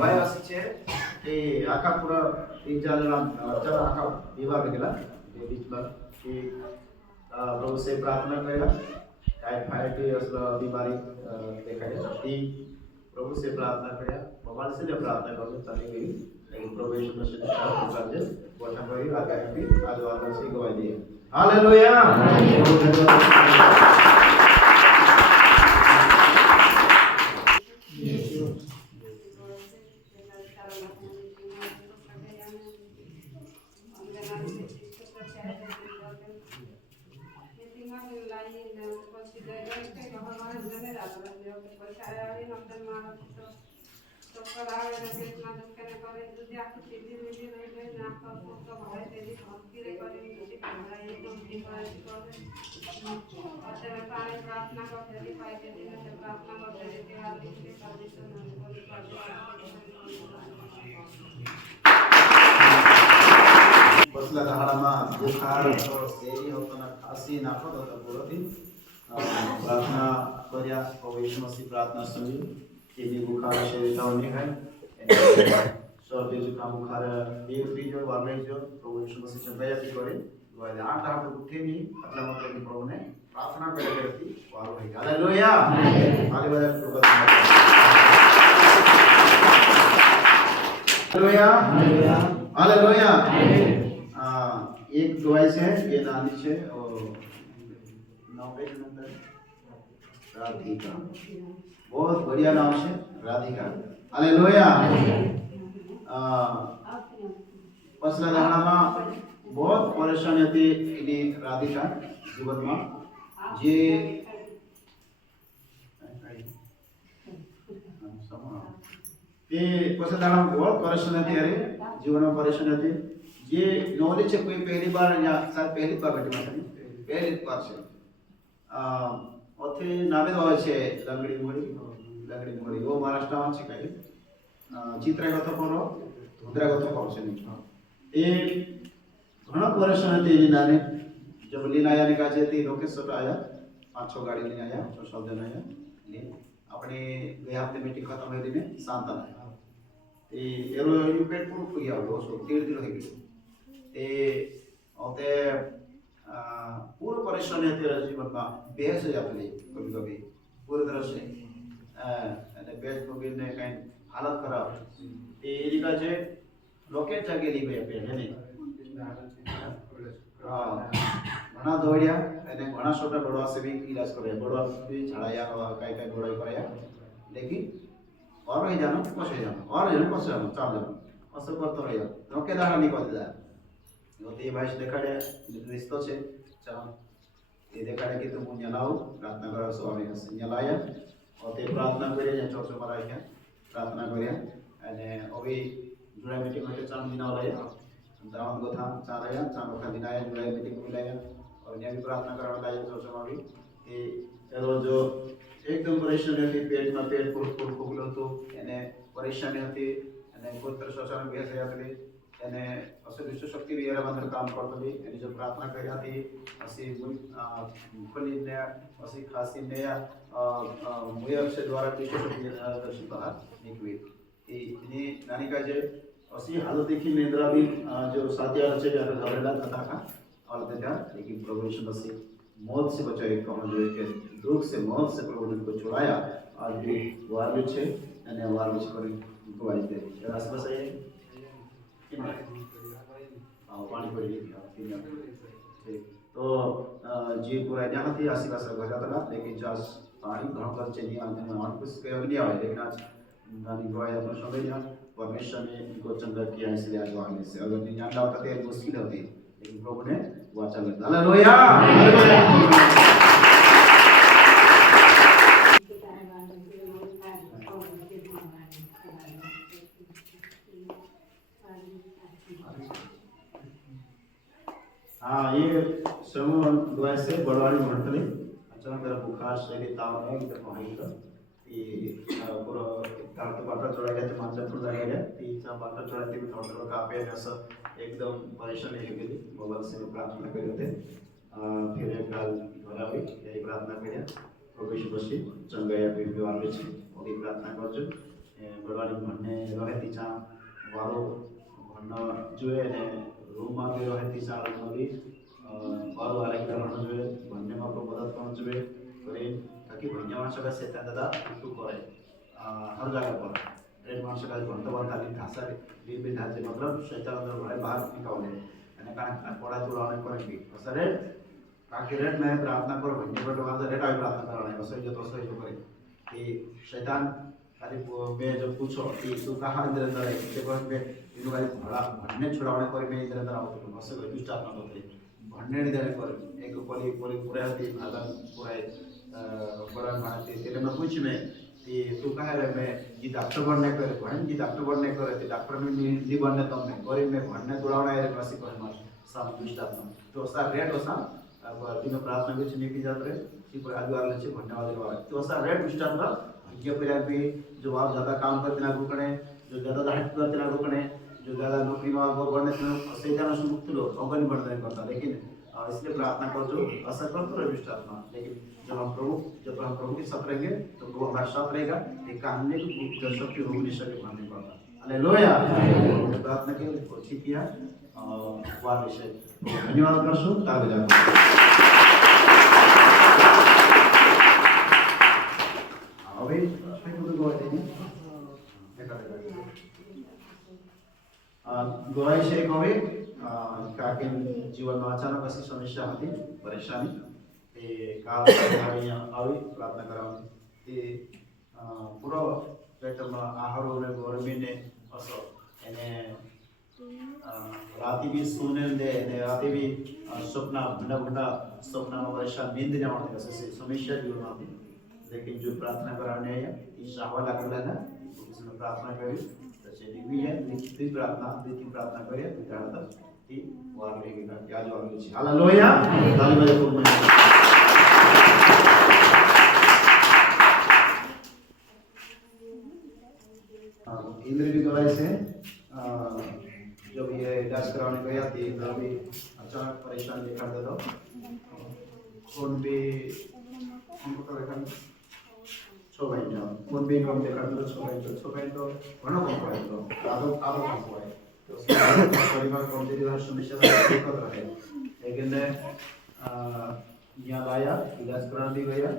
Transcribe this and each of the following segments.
गवाय आसी कि आखा पूरा 3-4 जन आखा विवाह गला ये बीच में कि प्रभु से प्रार्थना करेगा टाइफाइड बीमारी देखा थी प्रभु से प्रार्थना करेगा भगवान से जब प्रार्थना करो चली गई लेकिन प्रभु यीशु मसीह ने कहा कार्य गोठा करी आगे भी आज वाला से गवाही दी हालेलुया बसला दहाडामा बुखार सेरी होताना खासी नाखत होता बोलती प्रार्थना कर्या प्रभु यीशु मसीह प्रार्थना सुनी कि बुखार शरीर में है सर्दी जुकाम बुखार बीपी जो वाले जो प्रभु यीशु मसीह चंगाया भी करे वाले 8 उठे नहीं अपना मतलब कि प्रभु ने प्रार्थना करे करती वालो है हालेलुया हालेलुया हालेलुया हालेलुया एक दुआई से ये नानी से और 9 पेज नंतर राधिका बहुत बढ़िया नाम से राधिका हालेलुया पसला दाहडाમાં बहुत परेशानी હતી એની રાધિકા જીવનમાં જે તે પસલા દાહડામાં बहुत परेशानी હતી अरे जीवનમાં परेशानी હતી ये नॉलेज है कोई पहली बार या शायद पहली बार बैठी माता पहली बार से ओथे नामे तो है लंगड़ी मोड़ी वो महाराष्ट्र में છે કઈ ચિત્રાગત કરો મુદ્રાગત કરો છે એ ઘણા પરેશાન હતી એની નાને जब लीना आया निकाल थी लोकेश सट आया 5-6 गाड़ी लेने आया 6-7 जन आया ले अपने गए हफ्ते मीटिंग खत्म हुई थी में शांता आया ए एरो पेट पूरा फुल गया वो सो 13 दिन हो गए ए ओते पूरा परेशानी होती है जीवन में बेहस हो जाती है कभी कभी पूरी तरह से बेहस को भी ने कहीं हालत खराब ए एरिका जे लोकेट जाके ली गई पे है नहीं घना दौड़िया અને ઘણા છોટા બડવા से भी इलाज करे बड़वा भी छड़ाया काई काई बड़ाई कराया लेकिन और ही जानो कसे जानो और जानो कसे जानो चाल जानो असर करतो रहियो रोके दाड़ा निकल जा ये भाई देखाड़े रिश्तो छे चलो ये देखाड़े कि तुम न्यालाओ प्रार्थना करो स्वामी से न्यालाया और ते प्रार्थना करे या चोचो मराया प्रार्थना करे અને ઓવી जुलाई मीटिंग में चार दिन आया दावत गोथा चालाया चांगो का दिन आया जुलाई मीटिंग में लाया और यहाँ भी प्रार्थना करने लाया चोचो में भी कि रोज एकदम परेशानी होती पेट फूल तो यानी परेशानी होती यानी पुत्र शोषण भी ऐसे जाते यानी असर विश्व शक्ति भी यार बंदर काम करते भी यानी जो प्रार्थना कर जाती असी खुली ने असी खासी ने मुझे से द्वारा विश्व शक्ति दर्शन बाहर निकली ini nani kaje असी हालत देखी निद्रा भी जो साथी आर छे यार घरेला था का और देखा लेकिन प्रभु यीशु मसीह मौत से बचाए कौन जो के दुख से मौत से प्रभु ने को छुड़ाया आज भी वार भी छे અને वार भी करी गवाही दे रास बसाए पानी पड़ी तो जी पूरा यहाँ थी आशीर्वाद से भरा था लेकिन जास पानी घणो कर चाहिए आने में और कुछ कह नहीं आए लेकिन आज नानी गवाही अपना समय दिया परमेश्वर ने इनको चंगा किया इसलिए आज आने से अगर नहीं जानता होता तो मुश्किल होती लेकिन प्रभु ने वाचा लगा हालेलुया हाँ ये समूह द्वार से बड़वाड़ी मंडली अचानक मेरा बुखार शरीर ताव है इधर पहुंच ये पूरा काल तो बाटा चढ़ा गया तो मांझा फुल लगा गया तीसरा बाटा चढ़ा थी थोड़ा थोड़ा कापे जैसा एकदम परेशानी हो गई भगवान से प्रार्थना करे थे फिर एक काल भरा हुई यही प्रार्थना करे प्रभु यीशु मसीह चंगाया भी बीमार में छे ओदी प्रार्थना करजो બળવાની ભણને રહેતી ચા વાળો ભણનો જોઈએ ને રૂમમાં બી રહેતી ચા રૂમમાં બી વાળો આરેગ્યા ભણનો જોઈએ ભણનેમાં પણ મદદ કરવું જોઈએ કરે તાકી ભણ્યા માણસો શેતાન દાદા ઉઠું કરે હર જગह पर रेड मार्क्स का भणतो बंधाली भाषा भी ढाचे मतलब शैतान अंदर बड़े बाहर निकाले અને કારણ પડા તુલાને પર भी असरे ताकि रेड में प्रार्थना करो भण्य बट वाला रेड आई प्रार्थना करने असो जो तो सही जो करे कि शैतान अरे मैं जब पूछो कि तू कहाँ अंदर है के बाद में इनको वाली भड़ा भणने छुड़ाने पर मैं अंदर आओ तो असो कोई दुष्ट आत्मा तो थे भणने नहीं देने पर एक कोली कोली पूरा थी आदम पूरा बड़ा मानते तेरे में पूछ में कि तू कहा रे मैं ये डॉक्टर बनने करे भण ये डॉक्टर बनने करे ते डॉक्टर में नहीं बनने तो मैं गरीब में भणने दुलावना है पासी पर मार सब दुष्ट आत्मा तो सा रेड ओसा अब दिन प्रार्थना कुछ नहीं की जात रे कि पर आदि वाले से भणने वाले वाला तो सा रेड दुष्ट आत्मा ये पर भी जो आप ज्यादा काम करते ना रुकने जो ज्यादा दाहित करते ना रुकने जो ज्यादा नौकरी में वो बढ़ने से जाना शुरू मुक्त लो अगन बढ़ने करता लेकिन इसलिए प्रार्थना करो जो असर करते रहे दुष्ट आत्मा लेकिन जब हम प्रभु के साथ रहेंगे तो वो हमारे साथ रहेगा एक काम नहीं कि दर्शक की रूह निशा के मानने पड़ता हालेलुया प्रार्थना के अच्छी किया वार विषय धन्यवाद करशु ताले जाको अभी मैं कुछ गोवा देनी गोवाई से गोवे काकिन जीवन में अचानक ऐसी समस्या होती परेशानी ते काल આવી પ્રાર્થના કરવાની તે પૂરો પેટમાં આહારો ને ગરમીને અસર એને રાતે બી સોને દે ને રાતે બી સપના ભંડા ભંડા સપનામાં પરેશાન નીંદ ન આવતી હશે સમસ્યા જીવનમાં लेकिन जो प्रार्थना कराने आया इस शाहवा लागला ना उसने प्रार्थना करी तसे दिव्य है नित्य प्रार्थना करे तो क्या होता कि वार लेगा क्या जो आगे छी हालेलुया ताली बजाओ खूब इंद्र भी गवाए से जब ये इलाज कराने गया थी इंद्र भी अचानक परेशान दिखाता था कौन भी उनको तो देखा छोबाइnya कौन भी कम देखा तो छोबाइन तो घणो कम पड़े तो आदो कम पड़े तो परिवार कम जरी हर समस्या देखत रहे लेकिन यहाँ लाया इलाज कराने भी गया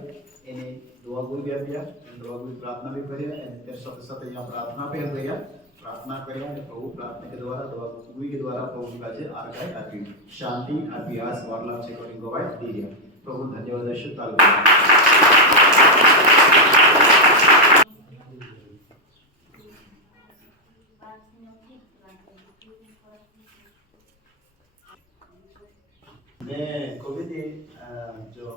इन्हें दुआ गुल भी दिया दुआ गुल प्रार्थना भी करिया तेरे साथ साथ यहाँ प्रार्थना भी गया प्रार्थना करिया ने प्रभु प्रार्थना के द्वारा दुआ गुल के द्वारा प्रभु का जे आर्गाय आती शांति अभ्यास वारला से कोई गवाह दी गया प्रभु धन्यवाद शुताल मैं कोविड जो